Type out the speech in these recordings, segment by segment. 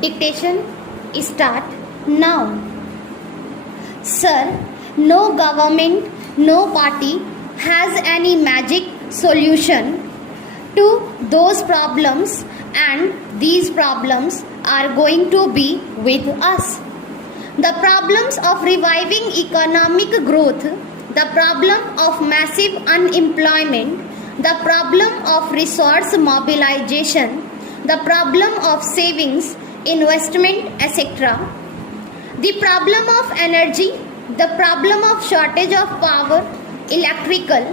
Dictation start now. Sir, no government, no party has any magic solution to those problems, and these problems are going to be with us. The problems of reviving economic growth, the problem of massive unemployment, the problem of resource mobilization, the problem of savings, investment, etc. The problem of energy, the problem of shortage of power, electrical,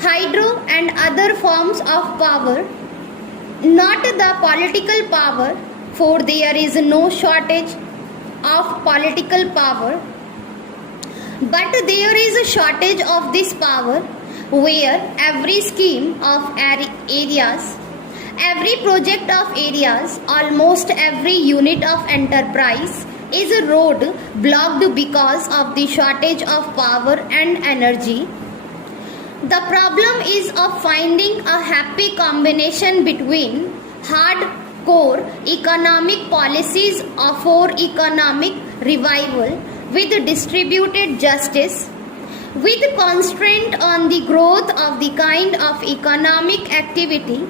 hydro and other forms of power, not the political power, for there is no shortage of political power, but there is a shortage of this power where every scheme of areas, every project of areas, almost every unit of enterprise is a road blocked because of the shortage of power and energy. The problem is of finding a happy combination between hardcore economic policies for economic revival with distributed justice, with constraint on the growth of the kind of economic activity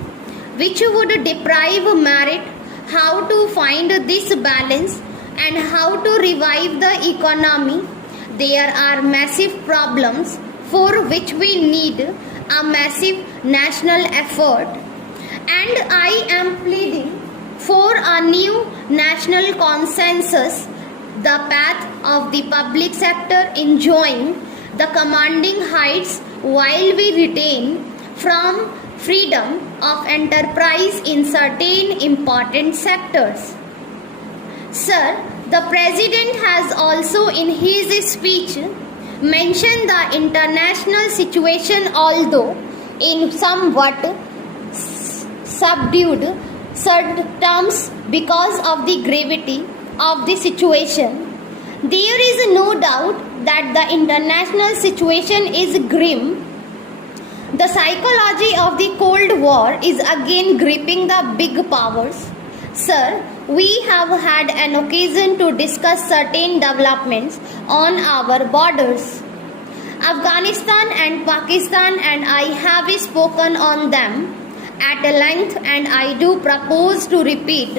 which would deprive merit, how to find this balance and how to revive the economy. There are massive problems for which we need a massive national effort, and I am pleading for a new national consensus, the path of the public sector enjoying the commanding heights while we retain from freedom of enterprise in certain important sectors. Sir, the President has also in his speech mentioned the international situation, although in somewhat subdued terms because of the gravity of the situation. There is no doubt that the international situation is grim. The psychology of the Cold War is again gripping the big powers. Sir, we have had an occasion to discuss certain developments on our borders. Afghanistan and Pakistan, and I have spoken on them at length, and I do propose to repeat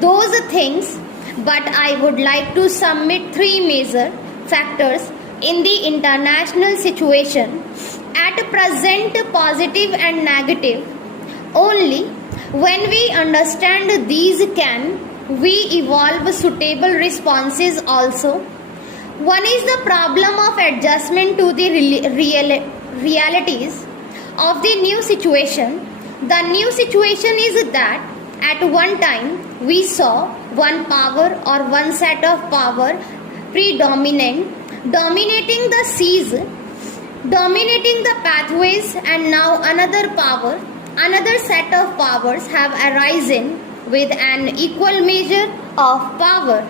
those things, but I would like to submit three major factors in the international situation at present, positive and negative. Only when we understand these can we evolve suitable responses also. One is the problem of adjustment to the realities of the new situation. The new situation is that at one time we saw one power or one set of power dominating the seas, dominating the pathways, and now another set of powers have arisen with an equal measure of power.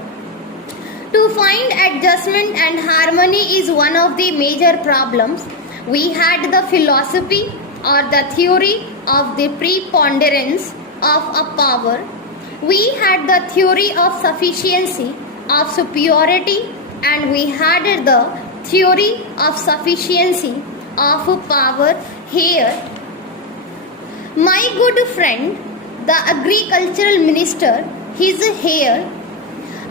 To find adjustment and harmony is one of the major problems. We had the philosophy or the theory of the preponderance of a power. We had the theory of sufficiency, of superiority, and we had the theory of sufficiency of power here. My good friend, the agricultural minister, is here.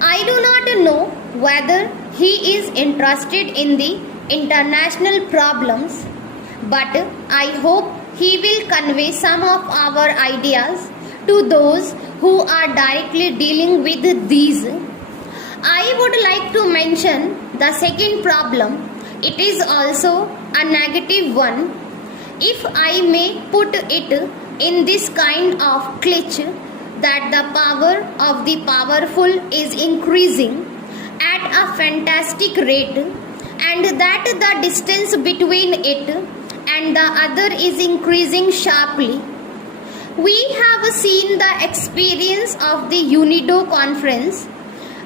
I do not know whether he is interested in the international problems, but I hope he will convey some of our ideas to those who are directly dealing with these. I would like to mention the second problem. It is also a negative one, if I may put it in this kind of glitch, that the power of the powerful is increasing at a fantastic rate, and that the distance between it and the other is increasing sharply. We have seen the experience of the UNIDO conference,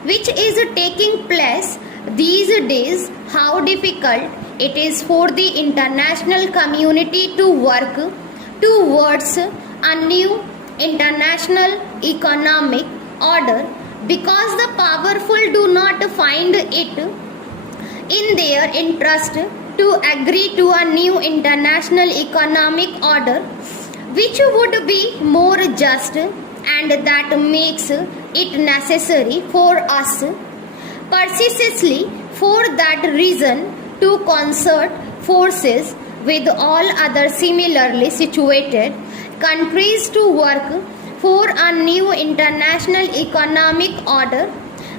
which is taking place these days, how difficult it is for the international community to work towards a new international economic order because the powerful do not find it in their interest to agree to a new international economic order which would be more just, and that makes it necessary for us persistently for that reason to concert forces with all other similarly situated countries to work for a new international economic order.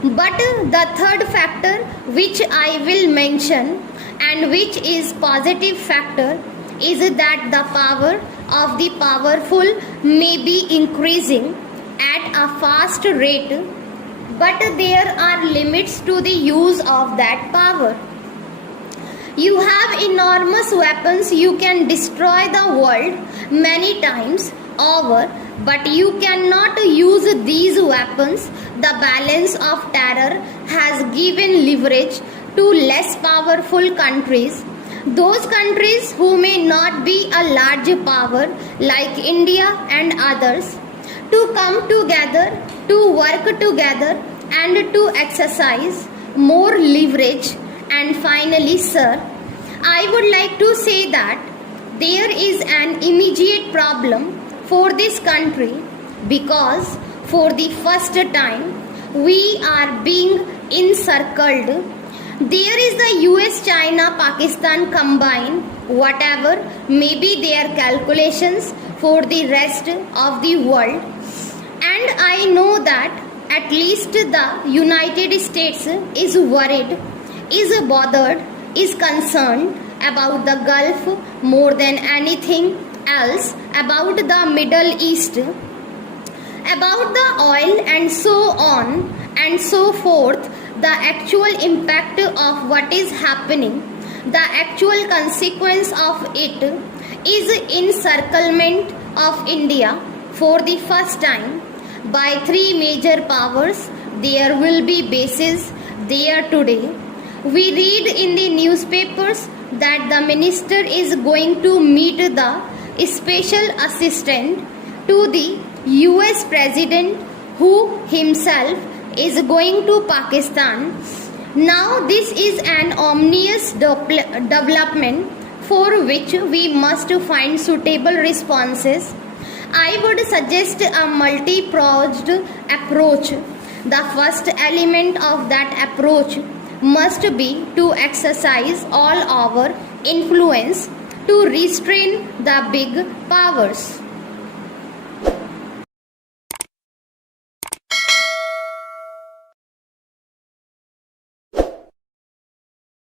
But the third factor which I will mention, and which is positive factor, is that the power of the powerful may be increasing at a fast rate, but there are limits to the use of that power. You have enormous weapons, you can destroy the world many times over, but you cannot use these weapons. The balance of terror has given leverage to less powerful countries, those countries who may not be a large power like India and others, to come together, to work together, and to exercise more leverage. And finally, sir, I would like to say that there is an immediate problem for this country, because for the first time we are being encircled. There is the US, China, Pakistan combined, whatever may be their calculations for the rest of the world. And I know that at least the United States is worried, is bothered, is concerned about the Gulf more than anything else, about the Middle East, about the oil, and so on and so forth. The actual impact of what is happening, the actual consequence of it, is encirclement of India for the first time by three major powers. There will be bases there today. We read in the newspapers that the minister is going to meet the special assistant to the US president, who himself is going to Pakistan. Now this is an ominous development for which we must find suitable responses. I would suggest a multi-pronged approach. The first element of that approach must be to exercise all our influence to restrain the big powers.